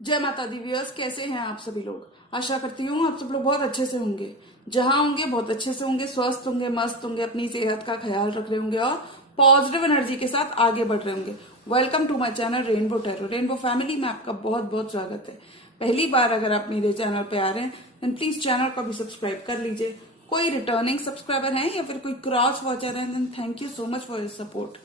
जय माता the viewers, कैसे हैं आप सभी लोग। आशा करती हूँ आप सब लोग बहुत अच्छे से होंगे। जहां होंगे बहुत अच्छे से होंगे, स्वस्थ होंगे, मस्त होंगे, अपनी सेहत का ख्याल रख रहे होंगे और पॉजिटिव एनर्जी के साथ आगे बढ़ रहे होंगे। Welcome to my channel rainbow tarot. Rainbow family में आपका बहुत बहुत स्वागत है। पहली बार अगर आप मेरे चैनल पे आ रहे हैं देन प्लीज चैनल को भी सब्सक्राइब कर लीजिए। कोई रिटर्निंग सब्सक्राइबर हैं या फिर कोई क्रॉस वॉचर है then thank you so much for your support.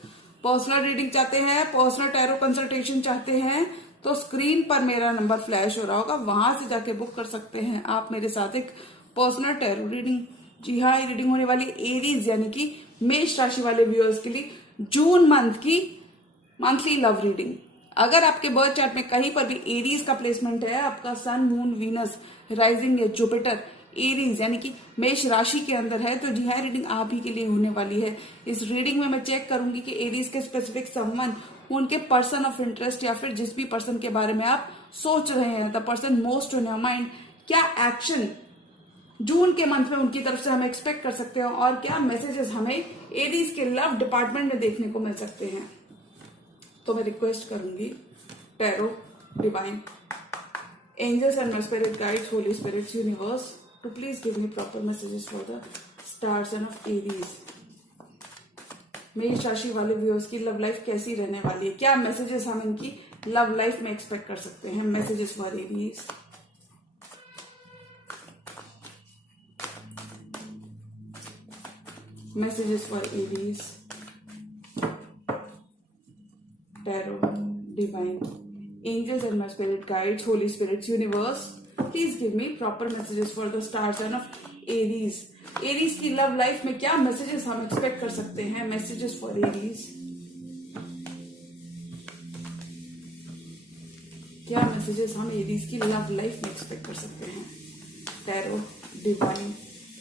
Personal reading चाहते हैं, पर्सनल टैरो कंसल्टेशन चाहते हैं तो स्क्रीन पर मेरा नंबर फ्लैश हो रहा होगा, वहां से जाके बुक कर सकते हैं आप मेरे साथ एक पर्सनल टैरो रीडिंग। जी हाँ, ये रीडिंग होने वाली एरीज यानी कि मेष राशि वाले व्यूअर्स के लिए जून मंथ की मंथली लव रीडिंग। अगर आपके बर्थ चार्ट में कहीं पर भी एरीज का प्लेसमेंट है, आपका सन, मून, वीनस, राइजिंग या जुपिटर एरीज यानी कि मेष राशि के अंदर है, तो जी हाँ, रीडिंग आप ही के लिए होने वाली है। इस रीडिंग में मैं चेक करूंगी कि एरीज के स्पेसिफिक संबंध, उनके पर्सन ऑफ इंटरेस्ट या फिर जिस भी पर्सन के बारे में आप सोच रहे हैं, the person most on your mind, क्या एक्शन जून के मंथ में उनकी तरफ से हम एक्सपेक्ट कर सकते हैं और क्या मैसेजेस हमें एरीज के लव डिपार्टमेंट में देखने को मिल सकते हैं। तो मैं रिक्वेस्ट करूंगी tarot, divine, angels and my spirit guides, holy spirits, universe to please give me proper messages for the star sign of Aries. मेष राशि वाले व्यूअर्स की लव लाइफ कैसी रहने वाली है, क्या मैसेजेस हम इनकी लव लाइफ में एक्सपेक्ट कर सकते हैं। Messages for Aries. Messages for Aries, tarot, divine, angels and my spirit guides, holy spirits, universe, please give me proper messages for the star sign of Aries. Aries की love life में क्या messages हम expect कर सकते हैं। Messages for Aries, क्या messages हम Aries की लव लाइफ में एक्सपेक्ट कर सकते हैं। Tarot, divine,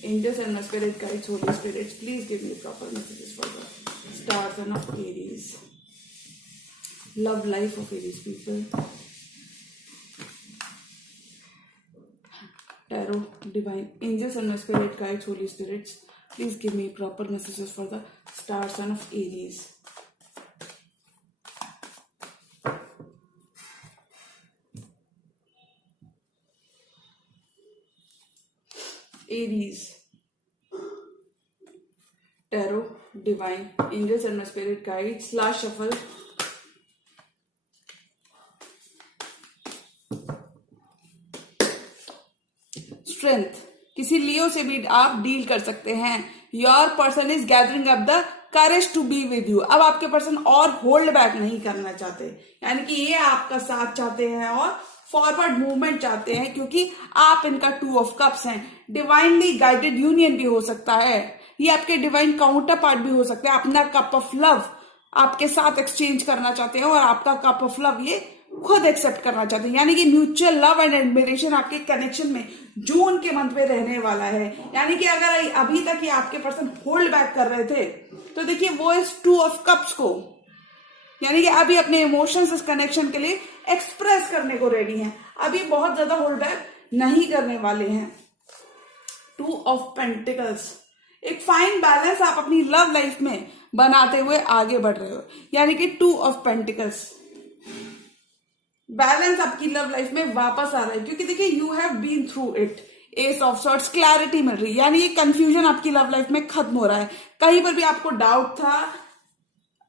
angels and my spirit guides, holy spirits, please give me proper messages for the star sign of Aries. Love life of Aries people. Tarot, divine, angels and my spirit guides, holy spirits, please give me proper messages for the star sign of Aries. Aries, Tarot, divine, angels and my spirit guides. Last shuffle. Strength, किसी Leo से भी आप deal कर सकते हैं। Your person is gathering up the courage to be with you. अब आपके person और होल्ड बैक नहीं करना चाहते, यानी कि ये आपका साथ चाहते हैं और फॉरवर्ड मूवमेंट चाहते हैं, क्योंकि आप इनका 2 ऑफ कप्स हैं। डिवाइनली गाइडेड यूनियन भी हो सकता है, ये आपके डिवाइन काउंटर पार्ट भी हो सकते हैं। अपना कप ऑफ लव आपके साथ एक्सचेंज करना चाहते हैं और आपका कप ऑफ लव ये खुद एक्सेप्ट करना चाहते हैं, यानी कि म्यूचुअल लव एंड एडमिरेशन आपके कनेक्शन में जून के मंथ में रहने वाला है। यानी कि अगर अभी तक ये आपके पर्सन होल्ड बैक कर रहे थे तो देखिए वो इस 2 ऑफ कप्स को, यानी कि अभी अपने इमोशंस इस कनेक्शन के लिए एक्सप्रेस करने को रेडी हैं। अभी बहुत ज्यादा होल्ड बैक नहीं करने वाले हैं। 2 ऑफ पेंटिकल्स, एक फाइन बैलेंस आप अपनी लव लाइफ में बनाते हुए आगे बढ़ रहे हो, यानी कि 2 ऑफ पेंटिकल्स बैलेंस आपकी लव लाइफ में वापस आ रहा है, क्योंकि देखिए you have been through it. Ace of swords, clarity मिल रही है, यानी ये कंफ्यूजन आपकी लव लाइफ में खत्म हो रहा है। कहीं पर भी आपको डाउट था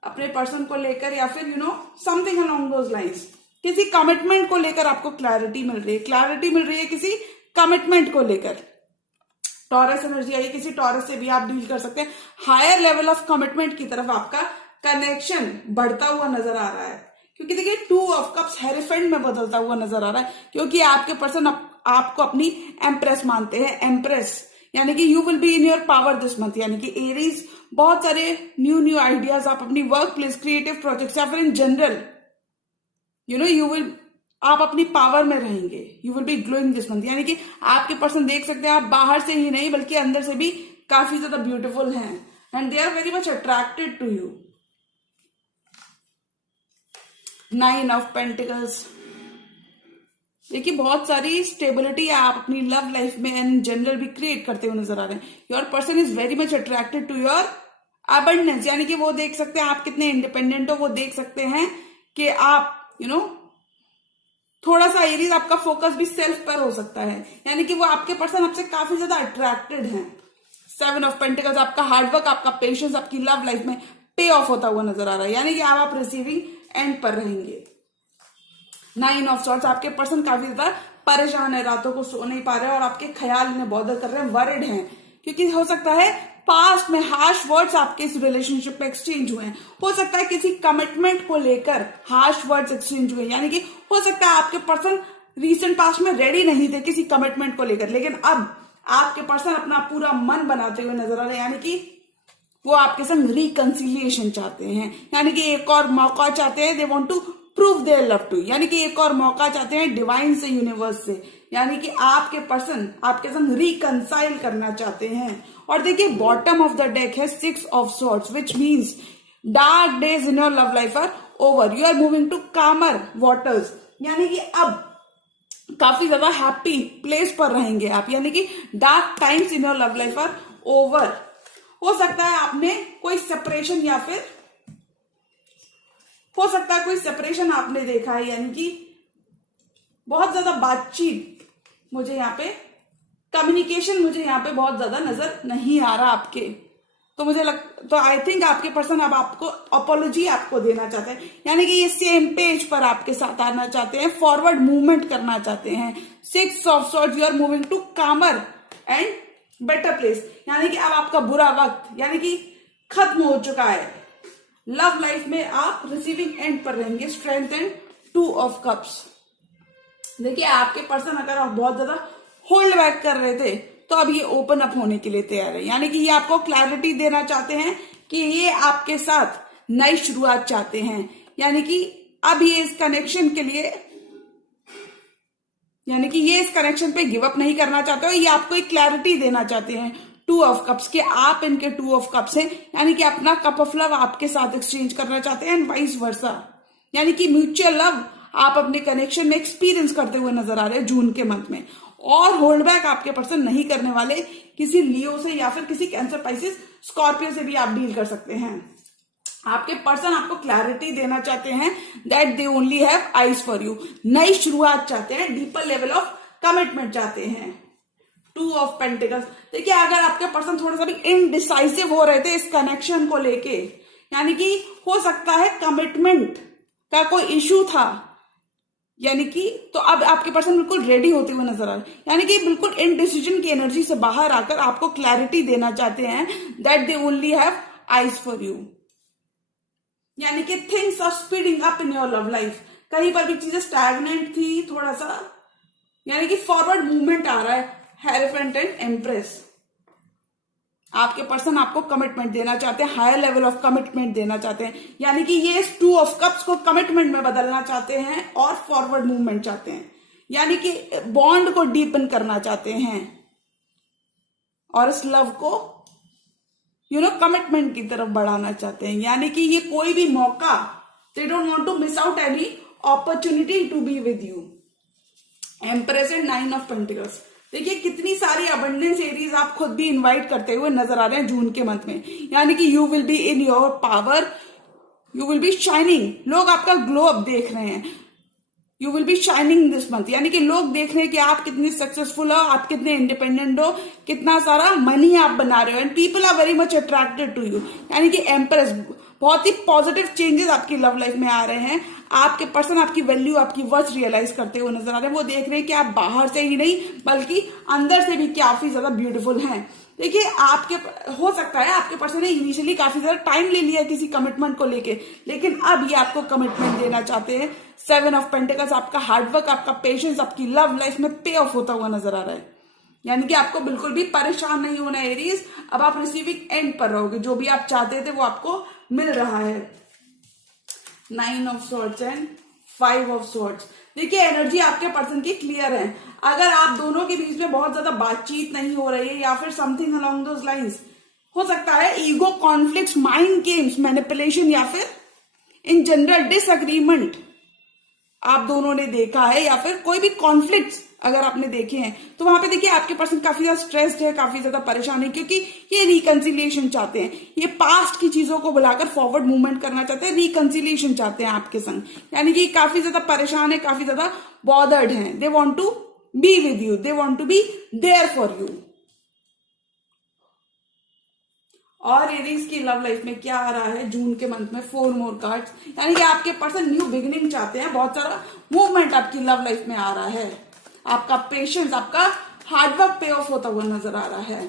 अपने पर्सन को लेकर या फिर समथिंग अलोंग दोज लाइंस, किसी कमिटमेंट को लेकर आपको क्लैरिटी मिल रही है। क्लैरिटी मिल रही है किसी कमिटमेंट को लेकर। टॉरस एनर्जी आई, किसी टॉरस से भी आप डील कर सकते हैं। हायर लेवल ऑफ कमिटमेंट की तरफ आपका कनेक्शन बढ़ता हुआ नजर आ रहा है, क्योंकि देखिए 2 ऑफ कप्स हेरिफेंट में बदलता हुआ नजर आ रहा है, क्योंकि आपके पर्सन आपको अपनी एम्प्रेस मानते हैं। एम्प्रेस यानी कि you will be in your power this month, यानी कि एरीज बहुत सारे न्यू आइडियाज आप अपनी वर्क प्लेस, क्रिएटिव प्रोजेक्ट्स या फिर इन जनरल आप अपनी पावर में रहेंगे। You will be glowing this month, यानी कि आपके पर्सन देख सकते हैं आप बाहर से ही नहीं बल्कि अंदर से भी काफी ज्यादा ब्यूटीफुल हैं and they are very much attracted to you. 9 of pentacles, देखिए बहुत सारी स्टेबिलिटी आप अपनी लव लाइफ में एंड इन जनरल भी क्रिएट करते हुए नजर आ रहे हैं। Your person is very much attracted to your abundance, यानी कि वो देख सकते हैं आप कितने इंडिपेंडेंट हो, वो देख सकते हैं कि आप थोड़ा सा एरीज आपका फोकस भी सेल्फ पर हो सकता है, यानी कि वो आपके पर्सन आपसे काफी ज्यादा अट्रैक्टेड है। 7 ऑफ पेंटिकल्स आपका हार्डवर्क, आपका पेशेंस, आपकी लव लाइफ में पे ऑफ होता हुआ नजर आ रहा है, यानी कि आप रिसीविंग एंड पर रहेंगे। 9 ऑफ सॉर्ट्स आपके पर्सन काफी ज्यादा परेशान है, रातों को सो नहीं पा रहे हैं और आपके ख्याल इन्हें बॉदर कर रहे हैं, वरिड हैं, क्योंकि हो सकता है पास्ट में हार्श वर्ड्स आपके इस रिलेशनशिप में एक्सचेंज हुए हैं। हो सकता है किसी कमिटमेंट को लेकर हार्श वर्ड्स एक्सचेंज हुए, यानी कि हो सकता है आपके पर्सन रीसेंट पास्ट में रेडी नहीं थे किसी कमिटमेंट को लेकर, लेकिन अब आपके पर्सन अपना पूरा मन बनाते हुए नजर आ रहे हैं, यानी कि वो आपके संग रिकंसिलिएशन चाहते हैं, यानी कि एक और मौका चाहते हैं। They want to prove their love too, यानी कि एक और मौका चाहते हैं डिवाइन से, यूनिवर्स से, यानी कि आपके पर्सन आपके संग रिकंसाइल करना चाहते हैं। और देखिए बॉटम ऑफ द डेक है 6 of swords, which means dark days in your love life are over, you are moving to calmer waters, यानी कि अब काफी ज्यादा हैप्पी प्लेस पर रहेंगे आप, यानी कि dark times in your love life are over. हो सकता है आपने कोई सेपरेशन या फिर हो सकता है कोई सेपरेशन आपने देखा है, यानी कि बहुत ज्यादा बातचीत मुझे यहाँ पे, कम्युनिकेशन मुझे यहाँ पे बहुत ज्यादा नजर नहीं आ रहा आपके, तो आई थिंक आपके पर्सन अब आपको अपॉलॉजी आपको देना चाहते हैं, यानी कि ये सेम पेज पर आपके साथ आना चाहते हैं, फॉरवर्ड मूवमेंट करना चाहते हैं। 6 of swords, you are moving to calmer and better place, यानी कि अब आपका बुरा वक्त यानी कि खत्म हो चुका है। लव लाइफ में आप रिसीविंग एंड पर रहेंगे। स्ट्रेंथ एंड 2 ऑफ कप्स, देखिए आपके पर्सन अगर आप बहुत ज्यादा होल्ड बैक कर रहे थे तो अब ये ओपन अप होने के लिए तैयार है, यानी कि ये आपको क्लैरिटी देना चाहते हैं कि ये आपके साथ नई शुरुआत चाहते हैं, यानी कि अब ये इस कनेक्शन के लिए, यानी कि ये इस कनेक्शन पे गिव अप नहीं करना चाहते हो, ये आपको एक क्लैरिटी देना चाहते हैं। 2 ऑफ कप्स के आप इनके 2 ऑफ कप्स हैं, यानी कि अपना कप ऑफ लव आपके साथ एक्सचेंज करना चाहते हैं एंड वाइस वर्सा, यानी कि म्यूचुअल लव आप अपने कनेक्शन में एक्सपीरियंस करते हुए नजर आ रहे हैं जून के मंथ में। और होल्ड बैक आपके पर्सन नहीं करने वाले, किसी लियो से या फिर किसी कैंसर, पाइसिस, स्कॉर्पियो से भी आप डील कर सकते हैं। आपके पर्सन आपको क्लैरिटी देना चाहते हैं that they only have eyes for you, नई शुरुआत चाहते हैं, डीपर लेवल ऑफ कमिटमेंट चाहते हैं। 2 ऑफ पेंटिकल्स, देखिए अगर आपके पर्सन थोड़ा सा भी इनडिसाइसिव हो रहे थे इस कनेक्शन को लेके, यानी कि हो सकता है कमिटमेंट का कोई इश्यू था, यानी कि तो अब आपके पर्सन बिल्कुल रेडी होते हुए नजर आ रहे हैं, यानी कि बिल्कुल इनडिसीजन की एनर्जी से बाहर आकर आपको क्लैरिटी देना चाहते हैं that they only have eyes for you, यानी कि things are speeding up in your love life. कहीं पर भी चीजें स्टैग्नेंट थी, थोड़ा सा यानी कि फॉरवर्ड मूवमेंट आ रहा है। हेरोफेंट एंड एम्प्रेस, आपके पर्सन आपको कमिटमेंट देना चाहते हैं, हायर लेवल ऑफ कमिटमेंट देना चाहते हैं, यानी कि ये इस 2 ऑफ कप्स को कमिटमेंट में बदलना चाहते हैं और फॉरवर्ड मूवमेंट चाहते हैं, यानी कि बॉन्ड को डीपन करना चाहते हैं और इस लव को कमिटमेंट की तरफ बढ़ाना चाहते हैं, यानी कि ये कोई भी मौका, they don't want to miss out any opportunity to be with you. Empress and 9 of pentacles, देखिए कितनी सारी अबंडेंस एरीज आप खुद भी इनवाइट करते हुए नजर आ रहे हैं जून के मंथ में, यानी कि you will be in your power, you will be shining, लोग आपका ग्लो अप देख रहे हैं, you will be shining this month, यानी कि लोग देख रहे हैं कि आप कितनी सक्सेसफुल हो, आप कितने इंडिपेंडेंट हो, कितना सारा मनी आप बना रहे हो and people are very much attracted to you, यानी कि एम्प्रेस, बहुत ही पॉजिटिव चेंजेस आपकी लव लाइफ में आ रहे हैं। आपके पर्सन आपकी वैल्यू, आपकी वर्थ रियलाइज करते हुए नजर आ रहे हैं, वो देख रहे हैं कि आप बाहर से ही नहीं बल्कि अंदर से भी काफी ज्यादा ब्यूटीफुल हैं। देखिए आपके हो सकता है आपके पर्सन ने इनिशियली काफी ज्यादा टाइम ले लिया किसी कमिटमेंट को लेके, लेकिन अब ये आपको कमिटमेंट देना चाहते हैं। 7 ऑफ पेंटिकल्स, आपका हार्डवर्क, आपका पेशेंस, आपकी लव लाइफ में पे ऑफ होता हुआ नजर आ रहा है, यानी कि आपको बिल्कुल भी परेशान नहीं होना है एरीज, अब आप रिसीविंग एंड पर रहोगे, जो भी आप चाहते थे वो आपको मिल रहा है। 9 of swords and 5 of swords, देखिए एनर्जी आपके पर्सन की क्लियर है। अगर आप दोनों के बीच में बहुत ज्यादा बातचीत नहीं हो रही है या फिर समथिंग अलोंग दोज लाइंस, हो सकता है ego conflicts, mind games, manipulation या फिर इन जनरल डिसएग्रीमेंट आप दोनों ने देखा है, या फिर कोई भी कॉन्फ्लिक्ट्स अगर आपने देखे हैं तो वहां पे देखिए आपके पर्सन काफी ज्यादा स्ट्रेस्ड है, काफी ज्यादा परेशान है, क्योंकि ये रिकंसिलिएशन चाहते हैं, ये पास्ट की चीजों को बुलाकर फॉरवर्ड मूवमेंट करना चाहते हैं, रिकंसिलिएशन चाहते हैं आपके संग। यानी कि काफी ज्यादा परेशान है, काफी ज्यादा बॉदर्ड है। They want to be with you, they want to be there for you. और एरीज की लव लाइफ में क्या आ रहा है जून के मंथ में? 4 मोर कार्ड्स, यानी कि आपके पर्सन न्यू बिगिनिंग चाहते हैं, बहुत सारा मूवमेंट आपकी लव लाइफ में आ रहा है, आपका पेशेंस, आपका हार्डवर्क पे ऑफ होता हुआ नजर आ रहा है।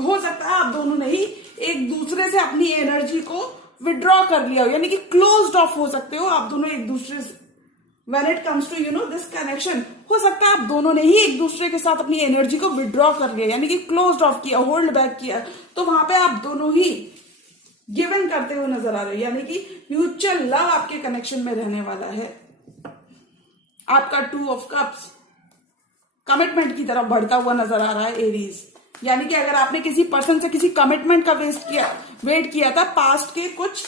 हो सकता है आप दोनों ने ही एक दूसरे से अपनी एनर्जी को विड्रॉ कर लिया हो, यानी कि क्लोज्ड ऑफ हो सकते हो आप दोनों एक दूसरे से। When it comes to this connection, हो सकता है आप दोनों ने ही एक दूसरे के साथ अपनी एनर्जी को विड्रॉ कर लिया, यानी कि क्लोज्ड ऑफ किया, होल्ड बैक किया, तो वहां पे आप दोनों ही गिवन करते हुए नजर आ रहे हो, यानी कि म्यूचुअल लव आपके कनेक्शन में रहने वाला है। आपका 2 ऑफ कप्स कमिटमेंट की तरफ बढ़ता हुआ नजर आ रहा है एरीज, यानी कि अगर आपने किसी पर्सन से किसी कमिटमेंट का वेट किया था पास्ट के कुछ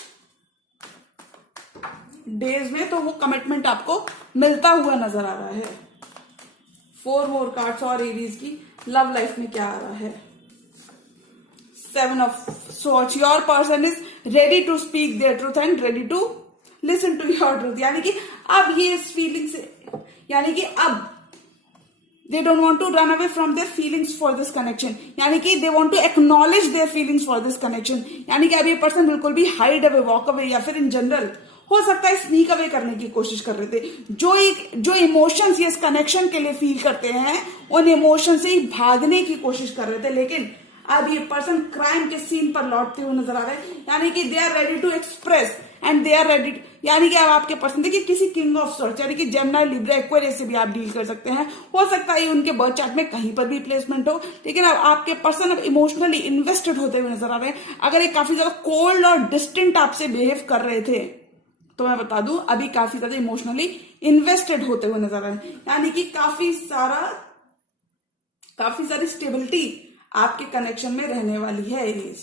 डेज में, तो वो कमिटमेंट आपको मिलता हुआ नजर आ रहा है। 4 मोर कार्ड्स और एरीज की लव लाइफ में क्या आ रहा है? 7 of swords, your person is ready to speak their truth and ready to listen to your truth, यानी कि अब ये इस फीलिंग से, यानी कि अब they don't want to run away from their feelings for this connection, यानी कि they want to acknowledge their feelings for this connection, यानी कि अब ये पर्सन बिल्कुल भी हाइड अवे, वॉक अवे, या फिर इन जनरल हो सकता है स्नीक अवे करने की कोशिश कर रहे थे। जो इमोशंस ये इस कनेक्शन के लिए फील करते हैं, उन इमोशन से ही भागने की कोशिश कर रहे थे, लेकिन अब ये पर्सन क्राइम के सीन पर लौटते हुए नजर आ रहे हैं, यानी कि they are ready to express and they are ready, यानी कि अब आपके पर्सन देखिए किसी किंग ऑफ सॉर्ट्स, यानी कि जेमिनी, लिब्रा, एक्वेरियस से भी आप डील कर सकते हैं। हो सकता है उनके बर्थ चार्ट में कहीं पर भी प्लेसमेंट हो, लेकिन अब आपके पर्सन अब इमोशनली इन्वेस्टेड होते हुए नजर आ रहे हैं। अगर ये काफी ज्यादा कोल्ड और डिस्टेंट आपसे बिहेव कर रहे थे, तो मैं बता दूं अभी काफी ज्यादा इमोशनली इन्वेस्टेड होते हुए नजर आ रहे हैं, यानी कि काफी सारी स्टेबिलिटी आपके कनेक्शन में रहने वाली है एरीज।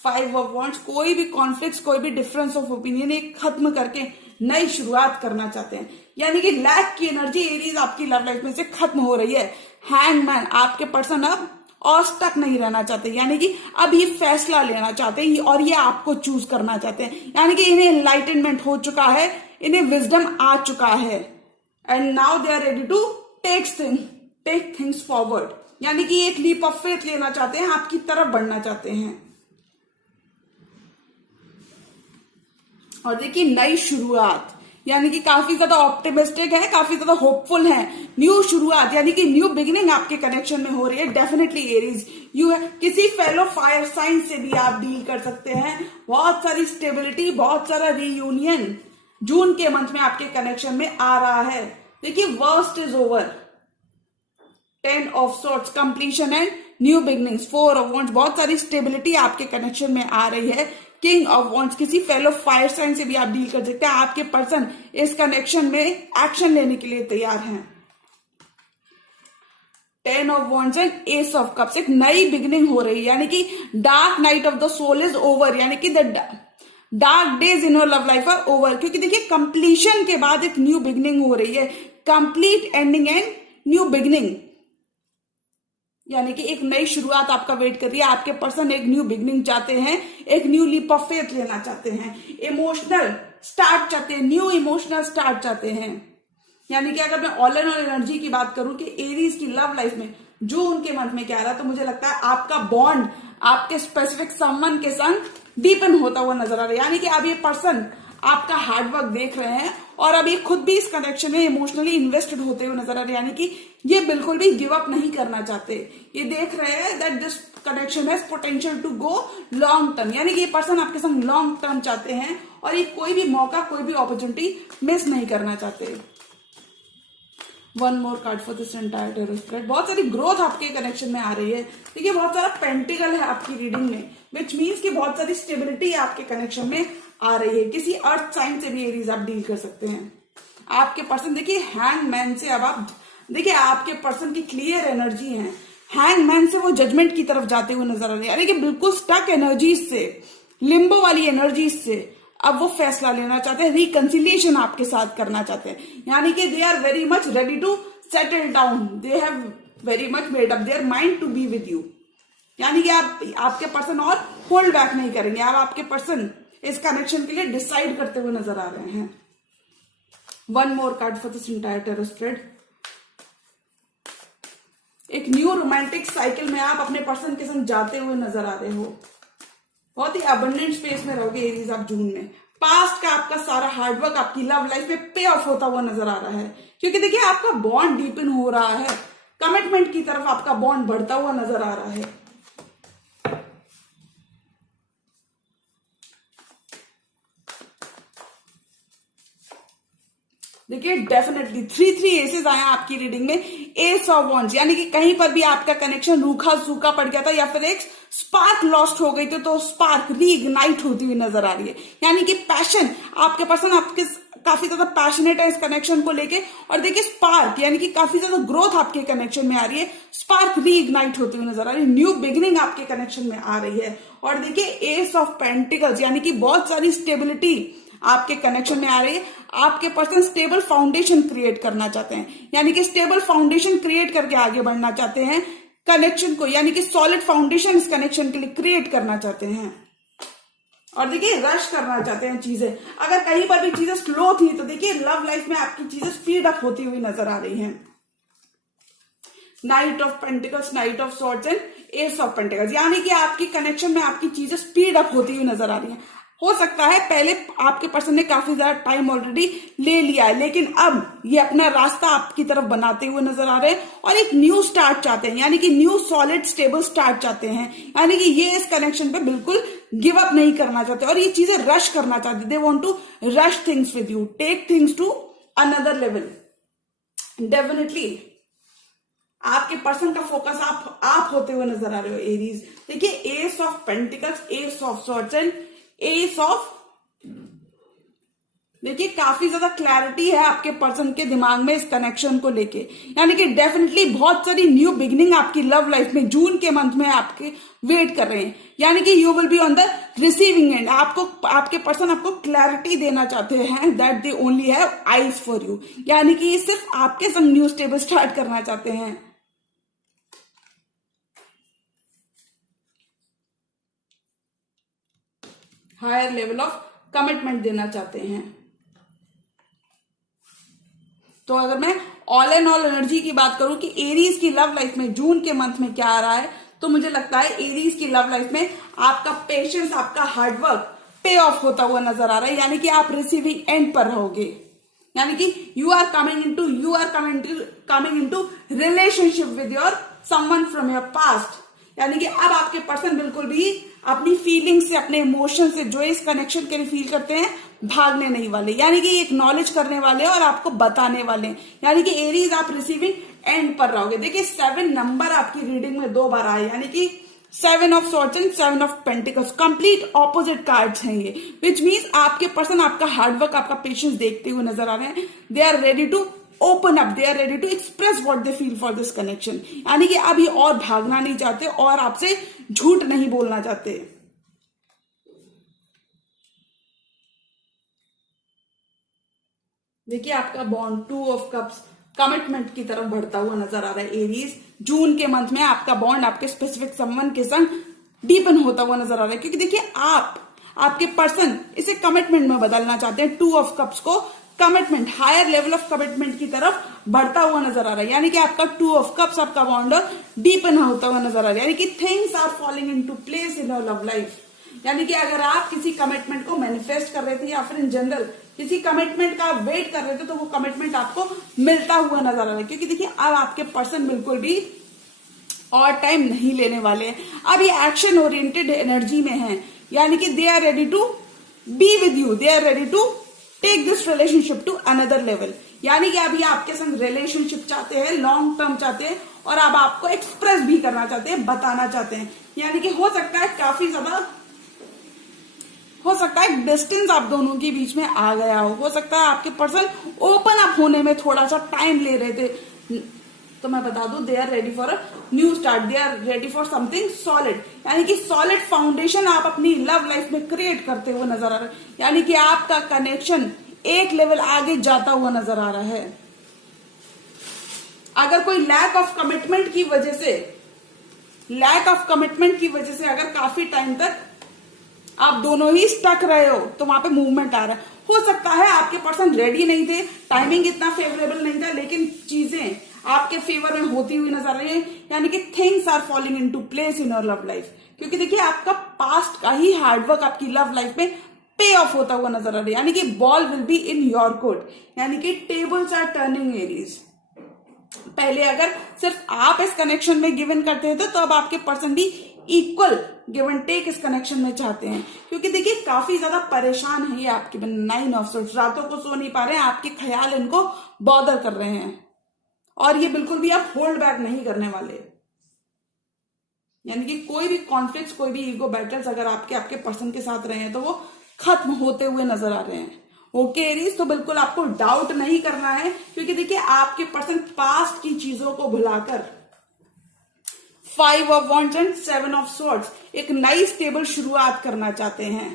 5 ऑफ वॉन्ड्स, कोई भी कॉन्फ्लिक्ट, कोई भी डिफरेंस ऑफ ओपिनियन एक खत्म करके नई शुरुआत करना चाहते हैं, यानी कि लैक की एनर्जी एरीज आपकी लव लाइफ में से खत्म हो रही है। हैंगमैन, आपके पर्सन अब और स्टक नहीं रहना चाहते, यानी कि अब ये फैसला लेना चाहते हैं और ये आपको चूज करना चाहते हैं, यानी कि इन्हें एनलाइटनमेंट हो चुका है, इन्हें विजडम आ चुका है, and now they are ready to take things forward, यानी कि एक लीप ऑफ फेथ लेना चाहते हैं, आपकी तरफ बढ़ना चाहते हैं। और देखिए नई शुरुआत, यानी कि काफी ज्यादा ऑप्टिमिस्टिक है, काफी ज्यादा होपफुल है। न्यू शुरुआत यानी कि न्यू बिगिनिंग आपके कनेक्शन में हो रही है। डेफिनेटली एरीज यू है, किसी फेलो फायर साइन से भी आप डील कर सकते हैं। बहुत सारी स्टेबिलिटी, बहुत सारा रीयूनियन जून के मंथ में आपके कनेक्शन में आ रहा है। देखिए worst is over, 10 of swords, completion and new beginnings, 4 of wands, बहुत सारी स्टेबिलिटी आपके कनेक्शन में आ रही है। किंग ऑफ वॉन्ड्स, किसी फेलो फायर साइन से भी आप डील कर सकते हैं। आपके पर्सन इस कनेक्शन में एक्शन लेने के लिए तैयार हैं। 10 of wands and ace of cups, एक नई बिगिनिंग हो रही है, यानी कि dark night of the soul is over, यानी कि the dark days in your love life are over. क्योंकि देखिए कंप्लीशन के बाद एक न्यू बिगिनिंग हो रही है, complete ending and new beginning, यानी कि एक नई शुरुआत आपका वेट कर रही है। आपके पर्सन एक न्यू बिगिनिंग चाहते हैं, एक न्यू लीप ऑफ फेथ लेना चाहते हैं, इमोशनल स्टार्ट चाहते हैं, न्यू इमोशनल स्टार्ट चाहते हैं। यानी कि अगर मैं ऑल एंड ऑल एनर्जी की बात करूं कि एरीज की लव लाइफ में जून के मंथ में क्या रहा, तो मुझे लगता है आपका बॉन्ड आपके स्पेसिफिक समवन के संग डीपन होता हुआ नजर आ रहा है। यानी कि अब ये पर्सन आपका हार्डवर्क देख रहे हैं और अब ये खुद भी इस कनेक्शन में इमोशनली इन्वेस्टेड होते हुए नजर आ रहे हैं। यानी कि ये बिल्कुल भी गिव अप नहीं करना चाहते, ये देख रहे हैं that this connection has potential to go long term, यानी कि ये पर्सन आपके संग लॉन्ग टर्म चाहते हैं और ये कोई भी मौका, कोई भी अपॉर्चुनिटी मिस नहीं करना चाहते। 1 more card for this entire tarot spread, बहुत सारी ग्रोथ आपके कनेक्शन में आ रही है। देखिए बहुत सारा पेंटिकल है आपकी रीडिंग में, विच मीन्स कि बहुत सारी स्टेबिलिटी आपके कनेक्शन में आ रही है। किसी अर्थ साइन से भी एरीज आप डील कर सकते हैं। आपके पर्सन देखिए हैंगमैन से, अब आप देखिए आपके पर्सन की क्लियर एनर्जी है, हैंगमैन से वो जजमेंट की तरफ जाते हुए नजर आ रहे हैं, यानी कि बिल्कुल स्टक एनर्जीज से, लिम्बो वाली एनर्जीज से अब वो फैसला लेना चाहते हैं, रिकंसिलिएशन आपके साथ करना चाहते हैं, यानी कि they are very much ready to settle down, they have very much made up their mind to be with you. यानी कि आपके पर्सन और होल्ड बैक नहीं करेंगे, आप आपके पर्सन इस कनेक्शन के लिए डिसाइड करते हुए नजर आ रहे हैं। One more card for this entire tarot spread. एक न्यू रोमांटिक साइकिल में आप अपने पर्सन के संग जाते हुए नजर आ रहे हो। बहुत ही अबंडेंट स्पेस में रहोगे एरीज आप जून में। पास्ट का आपका सारा हार्डवर्क आपकी लव लाइफ में पे ऑफ होता हुआ नजर आ रहा है, क्योंकि देखिए आपका बॉन्ड डीपन हो रहा है, कमिटमेंट की तरफ आपका बॉन्ड बढ़ता हुआ नजर आ रहा है। देखिए डेफिनेटली 3 एसेस आए आपकी रीडिंग में। एस ऑफ वॉन्ड्स, यानी कि कहीं पर भी आपका कनेक्शन रूखा सूखा पड़ गया था या फिर एक स्पार्क लॉस्ट हो गई थी, तो स्पार्क रीइग्नाइट होती हुई नजर आ रही है। यानी कि पैशन, आपके पर्सन आपके काफी ज्यादा पैशनेट है इस कनेक्शन को लेके, और देखिए स्पार्क यानी कि काफी ज्यादा ग्रोथ आपके कनेक्शन में आ रही है, स्पार्क रीइग्नाइट होती हुई नजर आ रही है, न्यू बिगिनिंग आपके कनेक्शन में आ रही है। और देखिए एस ऑफ पेंटिकल्स, यानी कि बहुत सारी स्टेबिलिटी आपके कनेक्शन में आ रही है। आपके पर्सन स्टेबल फाउंडेशन क्रिएट करना चाहते हैं, यानी कि स्टेबल फाउंडेशन क्रिएट करके आगे बढ़ना चाहते हैं कनेक्शन को, यानी कि सॉलिड फाउंडेशन इस कनेक्शन के लिए क्रिएट करना चाहते हैं। और देखिए रश करना चाहते हैं चीजें, अगर कहीं पर भी चीजें स्लो थी तो देखिए लव लाइफ में आपकी चीजें स्पीड अप होती हुई नजर आ रही हैं। Night of pentacles, night of swords and ace of pentacles, यानी कि आपकी कनेक्शन में आपकी चीजें स्पीड अप होती हुई नजर आ रही हैं। हो सकता है पहले आपके पर्सन ने काफी ज्यादा टाइम ऑलरेडी ले लिया है, लेकिन अब ये अपना रास्ता आपकी तरफ बनाते हुए नजर आ रहे हैं और एक न्यू स्टार्ट चाहते हैं, यानी कि न्यू सॉलिड स्टेबल स्टार्ट चाहते हैं। यानी कि ये इस कनेक्शन पे बिल्कुल गिव अप नहीं करना चाहते और ये चीजें रश करना चाहते, they want to rush things with you, take things to another level. Definitely आपके पर्सन का फोकस आप होते हुए नजर आ रहे हो एरीज। देखिए ace of pentacles, ace of swords and ace of, देखिए काफी ज्यादा क्लैरिटी है आपके पर्सन के दिमाग में इस कनेक्शन को लेके, यानी कि डेफिनेटली बहुत सारी न्यू बिगिनिंग आपकी लव लाइफ में जून के मंथ में आपके वेट कर रहे हैं, यानी कि you will be on the receiving end. आपके पर्सन आपको क्लैरिटी देना चाहते हैं that they only have eyes for you, यानी कि सिर्फ आपके संग न्यू स्टेबल स्टार्ट करना चाहते हैं। हायर लेवल ऑफ कमिटमेंट देना चाहते हैं। तो अगर मैं ऑल एंड ऑल एनर्जी की बात करूं कि एरीज की लव लाइफ में जून के मंथ में क्या आ रहा है, तो मुझे लगता है एरीज की लव लाइफ में आपका पेशेंस, आपका हार्डवर्क पे ऑफ होता हुआ नजर आ रहा है, यानी कि आप रिसीविंग एंड पर रहोगे, यानी कि you are coming into relationship with your someone from your past, यानी कि अब आपके पर्सन बिल्कुल भी अपनी फीलिंग से, अपने इमोशन से जो इस कनेक्शन के लिए फील करते हैं भागने नहीं वाले, यानी कि एक्नॉलेज करने वाले और आपको बताने वाले, यानी कि एरीज आप रिसीविंग एंड पर रहोगे। देखिए 7 नंबर आपकी रीडिंग में 2 बार आए, यानी कि 7 of swords and 7 of pentacles, complete opposite cards हैं ये, विच मीन्स आपके पर्सन आपका हार्डवर्क, आपका पेशेंस देखते हुए नजर आ रहे हैं। They are ready to open up, they are ready to express what they feel for this connection, यानी कि अब ये और भागना नहीं चाहते और आपसे झूठ नहीं बोलना चाहते। देखिए आपका बॉन्ड 2 ऑफ कप्स कमिटमेंट की तरफ बढ़ता हुआ नजर आ रहा है एरीज। जून के मंथ में आपका बॉन्ड आपके स्पेसिफिक समवन के संग डीपन होता हुआ नजर आ रहा है, क्योंकि देखिए आपके पर्सन इसे कमिटमेंट में बदलना चाहते हैं। 2 ऑफ कप्स को commitment, higher level of commitment की तरफ बढ़ता हुआ नजर आ रहा है, यानी कि आपका 2 ऑफ कप्स आपका बॉन्ड डीपन होता हुआ नजर आ रहा है, यानी कि things are falling into place in your love life. यानी कि अगर आप किसी कमिटमेंट को मैनिफेस्ट कर रहे थे या फिर इन जनरल किसी कमिटमेंट का वेट कर रहे थे, तो वो कमिटमेंट आपको मिलता हुआ नजर आ रहा है, क्योंकि देखिए अब आपके पर्सन बिल्कुल भी और टाइम नहीं लेने वाले हैं, अब ये एक्शन ओरिएंटेड एनर्जी में है, यानी कि they are ready to be with you, they are ready to take this relationship to another level, यानी कि अभी आपके संग रिलेशनशिप चाहते हैं, लॉन्ग टर्म चाहते हैं और अब आपको एक्सप्रेस भी करना चाहते हैं, बताना चाहते हैं, यानी कि हो सकता है काफी ज्यादा डिस्टेंस आप दोनों के बीच में आ गया हो सकता है आपके पर्सन ओपन अप होने में थोड़ा सा टाइम ले रहे थे, तो मैं बता दूं, they are ready for a new start, they are ready for something solid, यानी कि सॉलिड फाउंडेशन आप अपनी लव लाइफ में क्रिएट करते हुए नजर आ रहे हैं, यानी कि आपका कनेक्शन एक लेवल आगे जाता हुआ नजर आ रहा है। अगर कोई लैक ऑफ कमिटमेंट की वजह से अगर काफी टाइम तक आप दोनों ही स्टक रहे हो, तो वहां पे मूवमेंट आ रहा है। हो सकता है आपके पर्सन रेडी नहीं थे, टाइमिंग इतना फेवरेबल नहीं था, लेकिन चीजें आपके फेवर में होती हुई नजर आ रही है, यानी कि things are falling into place in your love life. क्योंकि देखिए, आपका पास्ट का ही हार्डवर्क आपकी लव लाइफ में पे ऑफ होता हुआ नजर आ रहा है, यानी कि ball will be in your court, यानी कि टेबल्स आर टर्निंग एरीज। पहले अगर सिर्फ आप इस कनेक्शन में गिव इन करते थे, तो अब आपके पर्सन भी इक्वल गिव एंड टेक इस कनेक्शन में चाहते हैं। क्योंकि देखिए, काफी ज्यादा परेशान है ये आपके 9 ऑफ सोर्ड्स, रातों को सो नहीं पा रहे हैं, आपके ख्याल इनको बॉदर कर रहे हैं, और ये बिल्कुल भी आप होल्ड बैक नहीं करने वाले। यानी कि कोई भी कॉन्फ्लिक्ट, कोई भी ईगो बैटल्स अगर आपके पर्सन के साथ रहे हैं, तो वो खत्म होते हुए नजर आ रहे हैं। ओके एरीज, तो बिल्कुल आपको डाउट नहीं करना है, क्योंकि देखिए, आपके पर्सन पास्ट की चीजों को भुलाकर 5 of wands and 7 of swords एक नई स्टेबल शुरुआत करना चाहते हैं।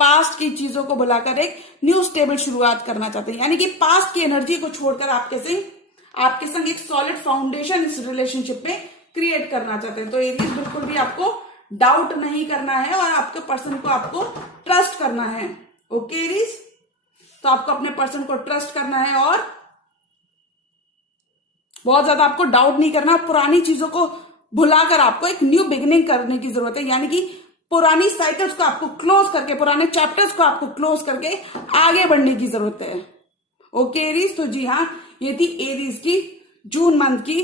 पास्ट की चीजों को भुलाकर एक न्यू स्टेबल शुरुआत करना चाहते हैं, यानी कि पास्ट की एनर्जी को छोड़कर आपके संग एक सॉलिड फाउंडेशन इस रिलेशनशिप में क्रिएट करना चाहते हैं। तो एरीज, बिल्कुल भी आपको डाउट नहीं करना है, और आपके पर्सन को आपको ट्रस्ट करना है। ओके एरीज, तो आपको अपने पर्सन को ट्रस्ट करना है, और बहुत ज्यादा आपको डाउट नहीं करना। पुरानी चीजों को भुलाकर आपको एक न्यू बिगिनिंग करने की जरूरत है, यानी कि पुरानी साइकिल्स को आपको क्लोज करके, पुराने चैप्टर्स को आपको क्लोज करके आगे बढ़ने की जरूरत है। ओके एरीज, तो जी हाँ, ये थी एरीज की जून मंथ की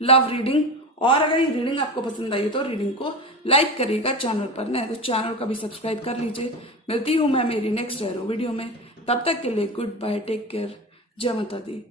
लव रीडिंग। और अगर ये रीडिंग आपको पसंद आई तो रीडिंग को लाइक करिएगा, चैनल पर नए तो चैनल का भी सब्सक्राइब कर लीजिए। मिलती हूं मैं मेरी नेक्स्ट वीडियो में, तब तक के लिए गुड बाय, टेक केयर, जय माता दी।